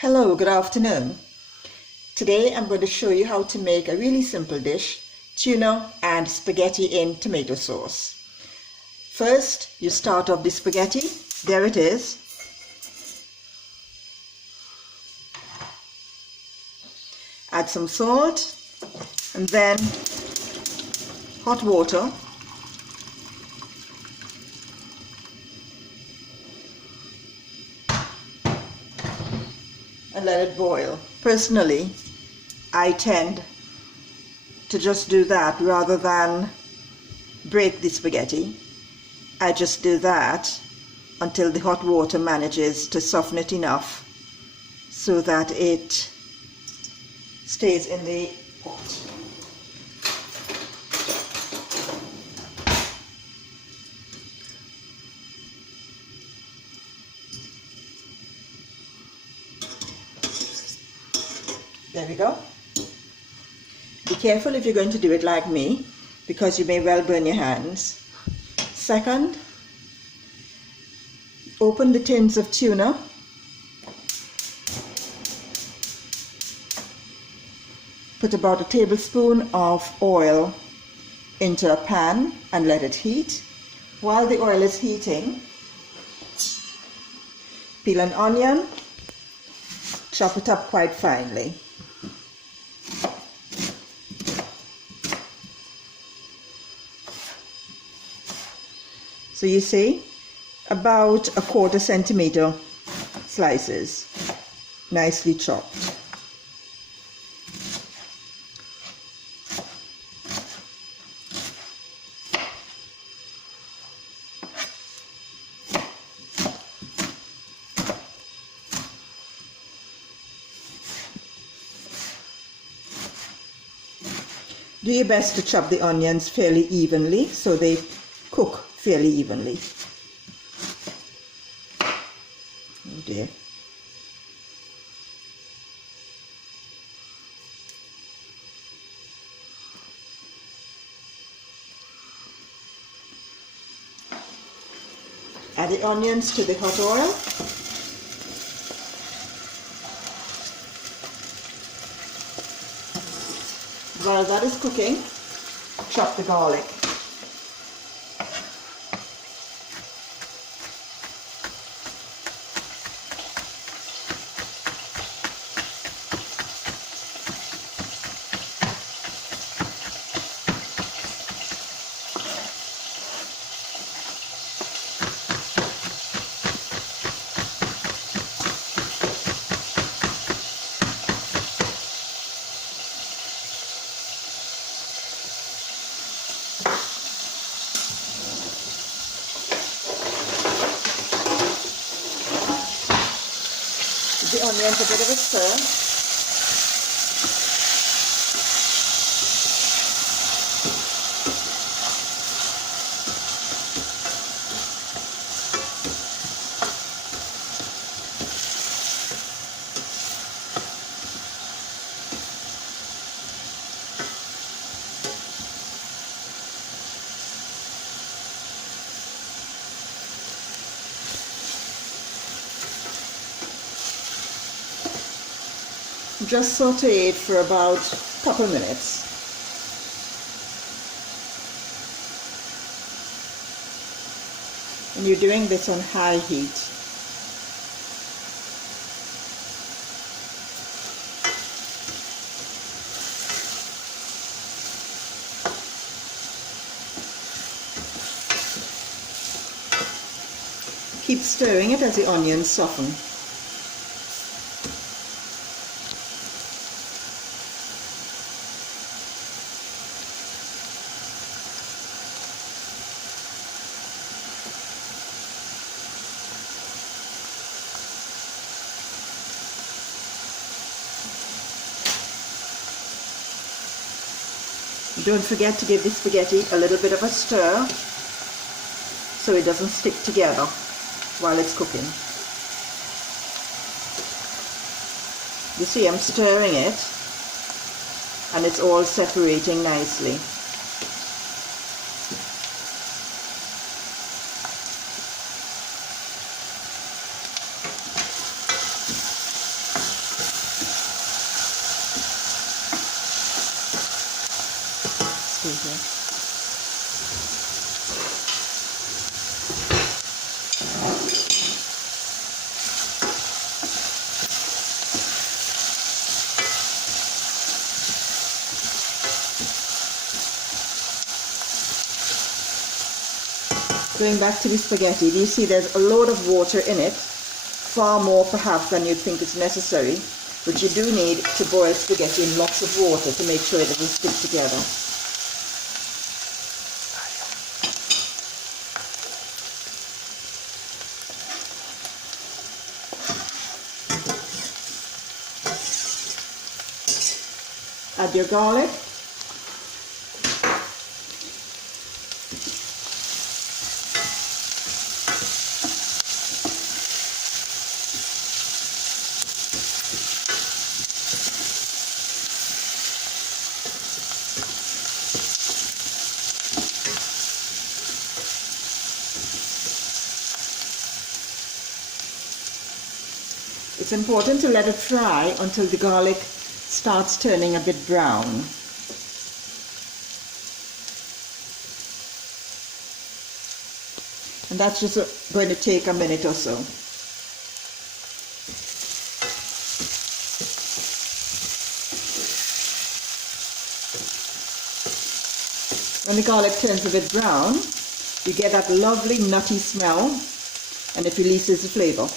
Hello, good afternoon. Today I'm going to show you how to make a really simple dish, tuna and spaghetti in tomato sauce. First, you start off the spaghetti. There it is. Add some salt and then hot water. And let it boil. Personally, I tend to just do that rather than break the spaghetti. I just do that until the hot water manages to soften it enough so that it stays in the pot. There we go. Be careful if you're going to do it like me, because you may well burn your hands. Second, open the tins of tuna. Put about a tablespoon of oil into a pan and let it heat. While the oil is heating, peel an onion, chop it up quite finely. So you see, about a 1/4 centimeter slices, nicely chopped. Do your best to chop the onions fairly evenly so they cook fairly evenly. Oh dear. Add the onions to the hot oil. While that is cooking, chop the garlic. The onions a bit of a stir. Just saute it for about a couple minutes. And you're doing this on high heat. Keep stirring it as the onions soften. Don't forget to give the spaghetti a little bit of a stir so it doesn't stick together while it's cooking. You see, I'm stirring it and it's all separating nicely. see here. Going back to the spaghetti, do you see there's a load of water in it? Far more perhaps than you'd think is necessary, but you do need to boil spaghetti in lots of water to make sure it doesn't stick together. Add your garlic. It's important to let it fry until the garlic starts turning a bit brown. And that's just going to take a minute or so. When the garlic turns a bit brown, you get that lovely nutty smell and it releases the flavor.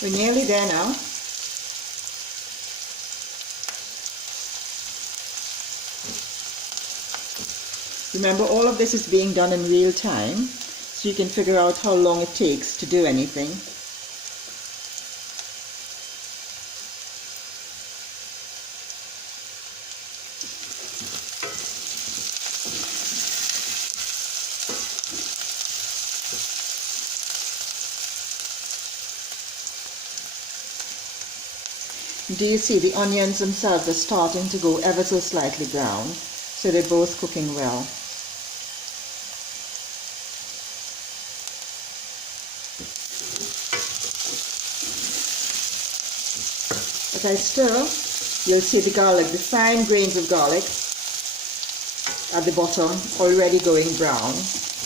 We're nearly there now. Remember, all of this is being done in real time, so you can figure out how long it takes to do anything. Do you see the onions themselves are starting to go ever so slightly brown, so they're both cooking well. As I stir, you'll see the garlic, the fine grains of garlic at the bottom already going brown.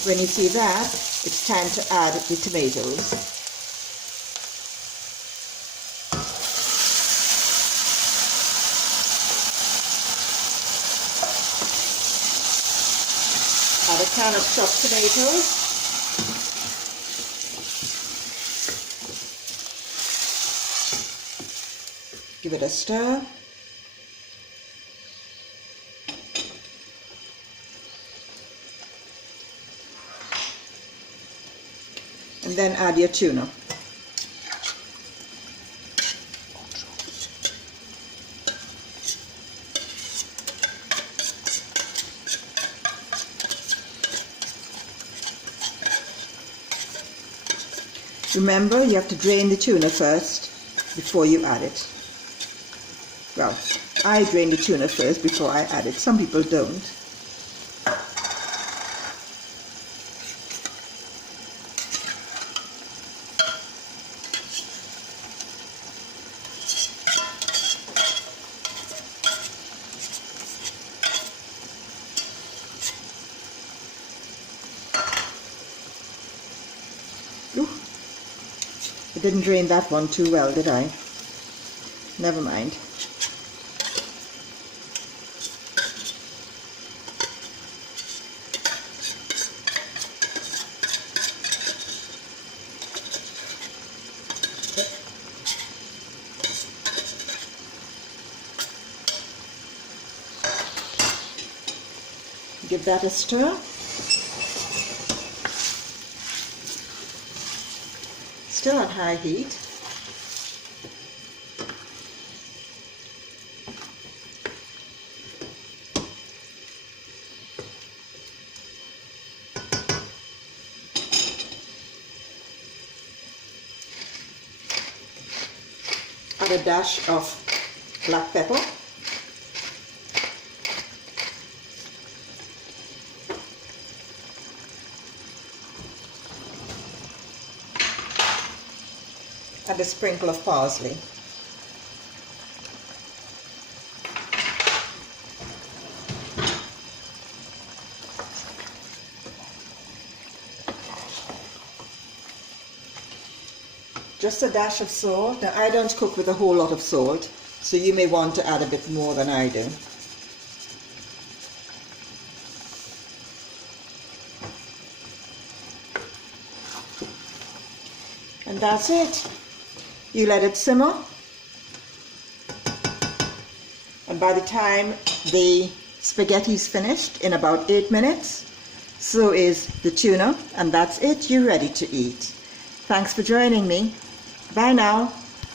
When you see that, it's time to add the tomatoes. Add a can of chopped tomatoes. Give it a stir. And then add your tuna. Remember, you have to drain the tuna first before you add it. Well, I drain the tuna first before I add it. Some people don't. Ooh, I didn't drain that one too well, did I? Never mind. Give that a stir. Still at high heat. Add a dash of black pepper. And a sprinkle of parsley. Just a dash of salt. Now I don't cook with a whole lot of salt, so you may want to add a bit more than I do. And that's it. You let it simmer, and by the time the spaghetti is finished in about 8 minutes, so is the tuna, and that's it. You're ready to eat. Thanks for joining me. Bye now.